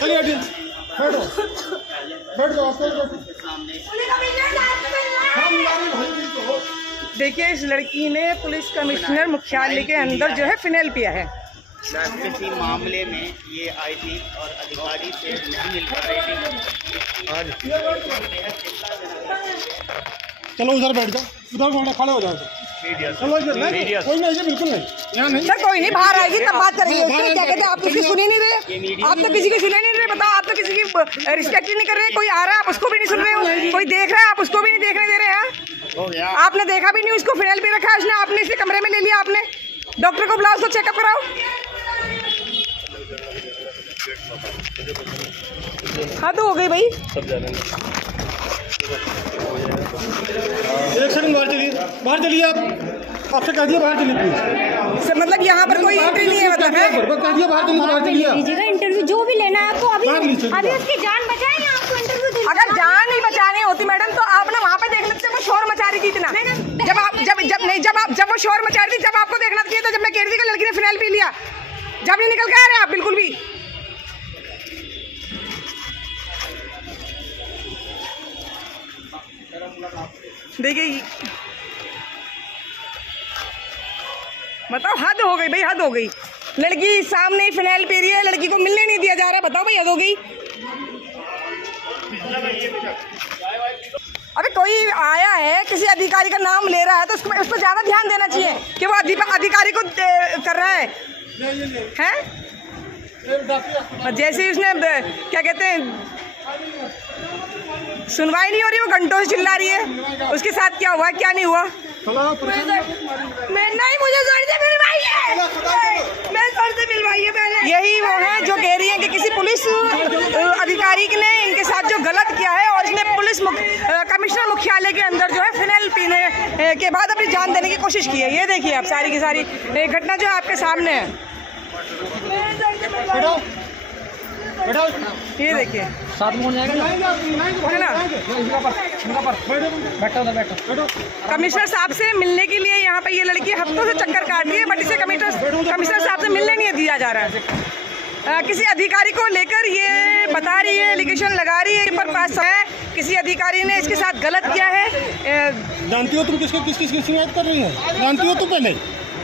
चलिए बैठो बैठ जाओ। देखिए इस लड़की ने पुलिस कमिश्नर मुख्यालय के अंदर जो है फिनाइल पिया है। किसी मामले में ये आई थी और अधिकारी से नहीं मिल पा रही थी। चलो उधर बैठ जाओ, उधर खड़े हो जाओ। चलो इधर नहीं, कोई नहीं, बिल्कुल नहीं, यहाँ नहीं। सर कोई नहीं, बाहर आएगी तब बात करेंगे। उसमें क्या कहते हैं, आप किसी की सुनी नहीं रहे, आप तो किसी की सुने नहीं रहे। बताओ, आप तो किसी की रिस्पेक्ट ही नहीं कर रहे। कोई आ रहा है आप उसको भी नहीं सुन रहे हो, कोई देख रहा है आप उसको भी नहीं देखने दे रहे हैं। आपने देखा भी नहीं, उसको फिनाइल भी रखा है उसने, आपने इसे कमरे में ले लिया। आपने डॉक्टर को बुलाओ, उसको चेकअप कराओ। हद हो गई भाई। एक सेकंड बाहर चलिए आप, आपसे कह दिया बाहर चलिए प्लीज। सर मतलब यहाँ पर कोई एंट्री नहीं है, मतलब है कह दिया बाहर चलिए। इंटरव्यू जो भी लेना है आपको, अभी उसकी जान बचाए या आपको इंटरव्यू। अगर जान नहीं बचानी होती मैडम तो आप ना वहाँ पे देख लेते। वो शोर मचा रही थी इतना, जब वो शोर मचा रही थी, जब आपको देखना चाहिए था। जब मैं कह रही थी कि लड़की ने फिनाइल पी लिया, जब नहीं निकल के आ रहे आप बिल्कुल भी। देखिए बताओ, हद हो गई भाई, हद हो गई। लड़की सामने फिनाइल पी रही है, लड़की को मिलने नहीं दिया जा रहा है। बताओ भाई, हद हो गई। अबे कोई आया है, किसी अधिकारी का नाम ले रहा है तो उस पर ज़्यादा ध्यान देना चाहिए कि वो अधिकारी को कर रहा है, हैं? जैसे ही उसने क्या कहते हैं सुनवाई नहीं हो रही, वो घंटों से चिल्ला रही है। उसके साथ क्या हुआ क्या नहीं हुआ, मैं नहीं, मुझे जोर से मिलवाइए, मैं जोर से मिलवाइए पहले। यही वो है जो कह रही है कि किसी पुलिस अधिकारी ने इनके साथ जो गलत किया है और इसने पुलिस कमिश्नर मुख्यालय के अंदर जो है फिनाइल पीने के बाद अपनी जान देने की कोशिश की है। ये देखिए आप, सारी की सारी घटना जो है आपके सामने है। ये देखिए साथ में जाएगा है ना। कमिश्नर साहब से मिलने के लिए यहाँ पे ये लड़की हफ्तों से चक्कर काट रही है, बट इसे कमिश्नर साहब से मिलने नहीं दिया जा रहा है। किसी अधिकारी को लेकर ये बता रही है, एलिगेशन लगा रही है, पर पास है किसी अधिकारी ने इसके साथ गलत किया है। जानती हो तुम किसकी शिकायत कर रही हो? जानती हो तुम पहले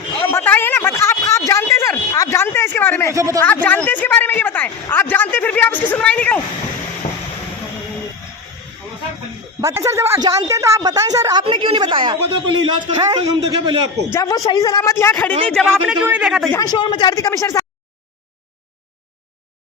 तो बताइए ना। आप जानते हैं सर, आप जानते हैं इसके बारे में, आप जानते हैं इसके बारे में, ये बताएं। आप जानते फिर भी आप इसकी सुनवाई नहीं करो। बताएं सर, जब आप जानते हैं तो आप बताएं सर, आपने क्यों नहीं बताया? पहले इलाज हम देखे पहले आपको। जब वो सही सलामत यहाँ खड़ी थी, जब आपने क्यों नहीं देखा था? जहाँ शोर मचा रही थी कमिश्नर साहब।